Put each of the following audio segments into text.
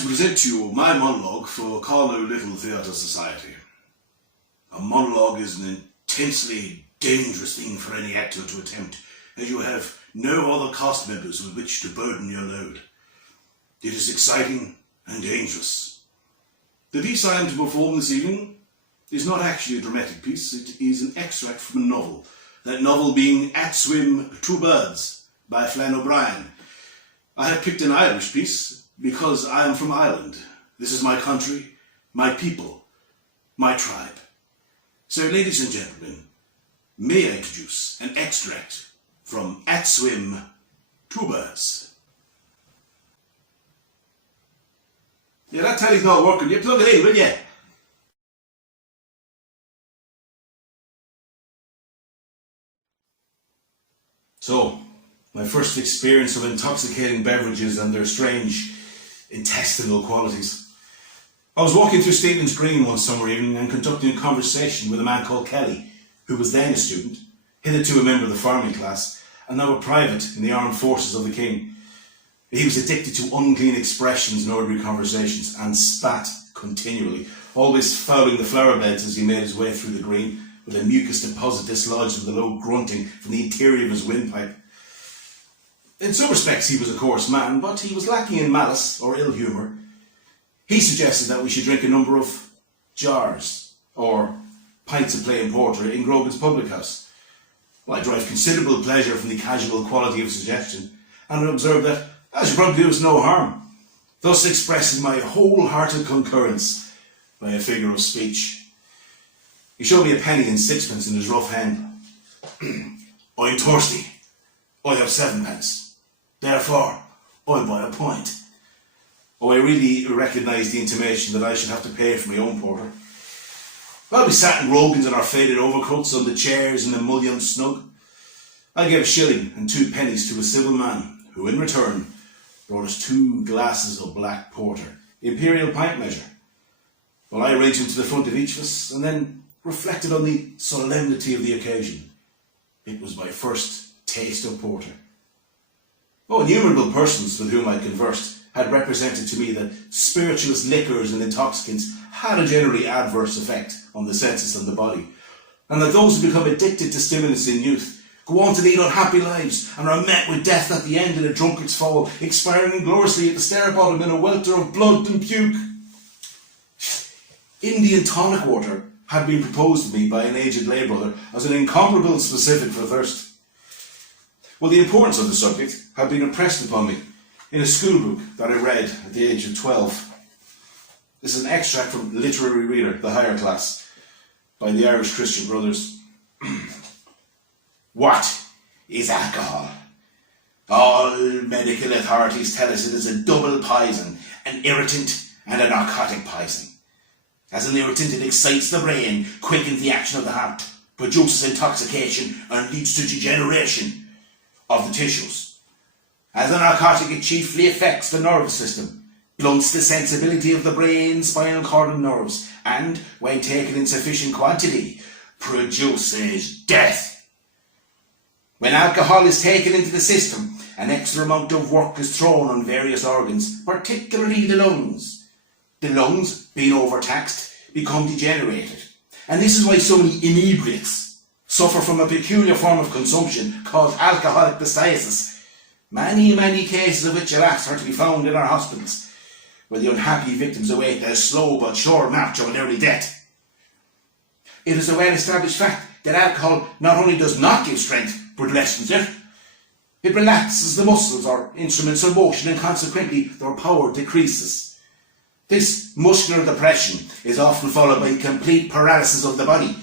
to present to you my monologue for Carlow Little Theatre Society. A monologue is an intensely dangerous thing for any actor to attempt, as you have no other cast members with which to burden your load. It is exciting and dangerous. The piece I am to perform this evening is not actually a dramatic piece, it is an extract from a novel. That novel being At Swim, Two Birds by Flann O'Brien. I have picked an Irish piece because I am from Ireland. This is my country, my people, my tribe. So, ladies and gentlemen, may I introduce an extract from At Swim, Two Birds. Yeah, that tally's not working. You plug it in, will you? So, my first experience of intoxicating beverages and their strange intestinal qualities. I was walking through Stephen's Green one summer evening and conducting a conversation with a man called Kelly, who was then a student, hitherto a member of the farming class, and now a private in the armed forces of the king. He was addicted to unclean expressions in ordinary conversations and spat continually, always fouling the flower beds as he made his way through the green, with a mucus deposit dislodged with a low grunting from the interior of his windpipe. In some respects he was a coarse man, but he was lacking in malice or ill humour. He suggested that we should drink a number of jars, or pints of plain porter, in Grogan's public house. Well, I derive considerable pleasure from the casual quality of the suggestion, and I observed that, as you probably do, us no harm, thus expressing my wholehearted concurrence by a figure of speech. He showed me a penny and sixpence in his rough hand. I'm thirsty. I have 7 pence. Therefore, I'll buy a pint. Oh, I really recognised the intimation that I should have to pay for my own porter. While we sat in Rogan's in our faded overcoats on the chairs in the mullion snug, I gave a shilling and 2 pennies to a civil man, who in return brought us 2 glasses of black porter, the imperial pint measure. Well, I arranged him to the front of each of us, and then reflected on the solemnity of the occasion. It was my first taste of porter. Oh, innumerable persons with whom I conversed had represented to me that spirituous liquors and intoxicants had a generally adverse effect on the senses and the body, and that those who become addicted to stimulants in youth go on to lead unhappy lives and are met with death at the end in a drunkard's fall, expiring ingloriously at the stair bottom in a welter of blood and puke. Indian tonic water had been proposed to me by an aged lay brother as an incomparable specific for thirst. Well, the importance of the subject had been impressed upon me in a schoolbook that I read at the age of 12. This is an extract from Literary Reader, the higher class, by the Irish Christian Brothers. What is alcohol? All medical authorities tell us it is a double poison, an irritant and a narcotic poison. As an irritant, it excites the brain, quickens the action of the heart, produces intoxication and leads to degeneration of the tissues. As a narcotic, it chiefly affects the nervous system, blunts the sensibility of the brain, spinal cord and nerves, and, when taken in sufficient quantity, produces death. When alcohol is taken into the system, an extra amount of work is thrown on various organs, particularly the lungs. The lungs, being overtaxed, become degenerated. And this is why so many inebriates suffer from a peculiar form of consumption called alcoholic dystiasis. Many cases of which, alas, are to be found in our hospitals, where the unhappy victims await their slow but sure march of an early death. It is a well-established fact that alcohol not only does not give strength, but lessens it. It relaxes the muscles or instruments of motion, and consequently their power decreases. This muscular depression is often followed by complete paralysis of the body,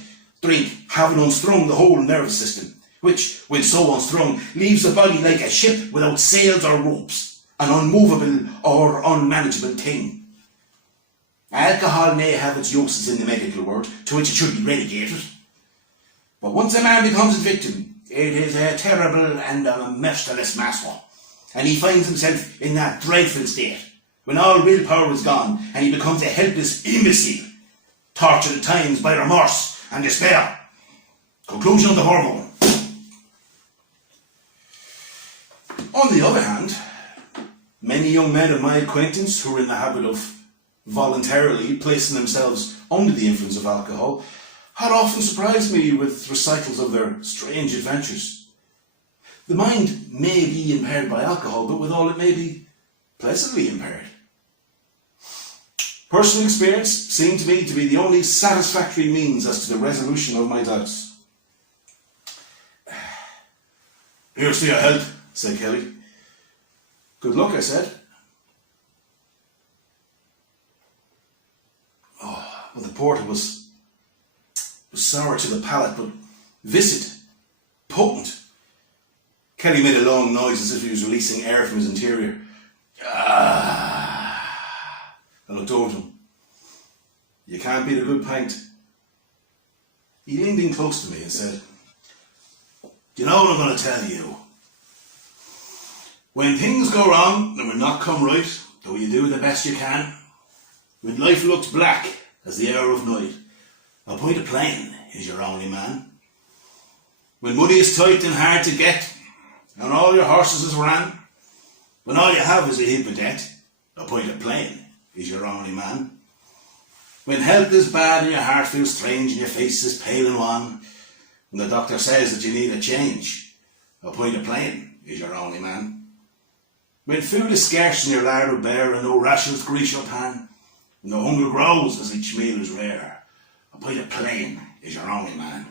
drink having unstrung the whole nervous system, which, when so unstrung, leaves the body like a ship without sails or ropes, an unmovable or unmanageable thing. Alcohol may have its uses in the medical world, to which it should be relegated. But once a man becomes a victim, it is a terrible and a merciless master, and he finds himself in that dreadful state, when all willpower is gone, and he becomes a helpless imbecile, tortured at times by remorse and despair. Conclusion of the hormone. On the other hand, Many young men of my acquaintance who are in the habit of voluntarily placing themselves under the influence of alcohol had often surprised me with recitals of their strange adventures. The mind may be impaired by alcohol, but withal it may be pleasantly impaired. Personal experience seemed to me to be the only satisfactory means as to the resolution of my doubts. "Here's to your health," said Kelly. "Good luck," I said. Well, the porter was sour to the palate, but viscid, potent. Kelly made a long noise as if he was releasing air from his interior. I looked over to him. "You can't beat a good pint." He leaned in close to me and said, "Do you know what I'm going to tell you? When things go wrong and will not come right, though you do the best you can, when life looks black as the hour of night, a pint of plain is your only man. When money is tight and hard to get, and all your horses is ran, when all you have is a heap of debt, a pint of plain is your only man. When health is bad and your heart feels strange and your face is pale and wan, when the doctor says that you need a change, a pint of plain is your only man. When food is scarce and your larder bare and no rations grease your pan, and the hunger grows as each meal is rare, a pint of plain is your only man.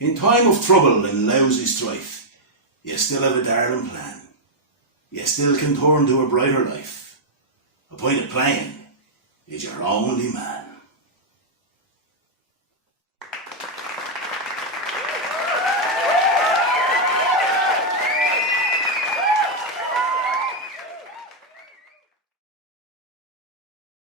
In time of trouble and lousy strife, you still have a darling plan. You still can turn to a brighter life. A pint of plain is your only man."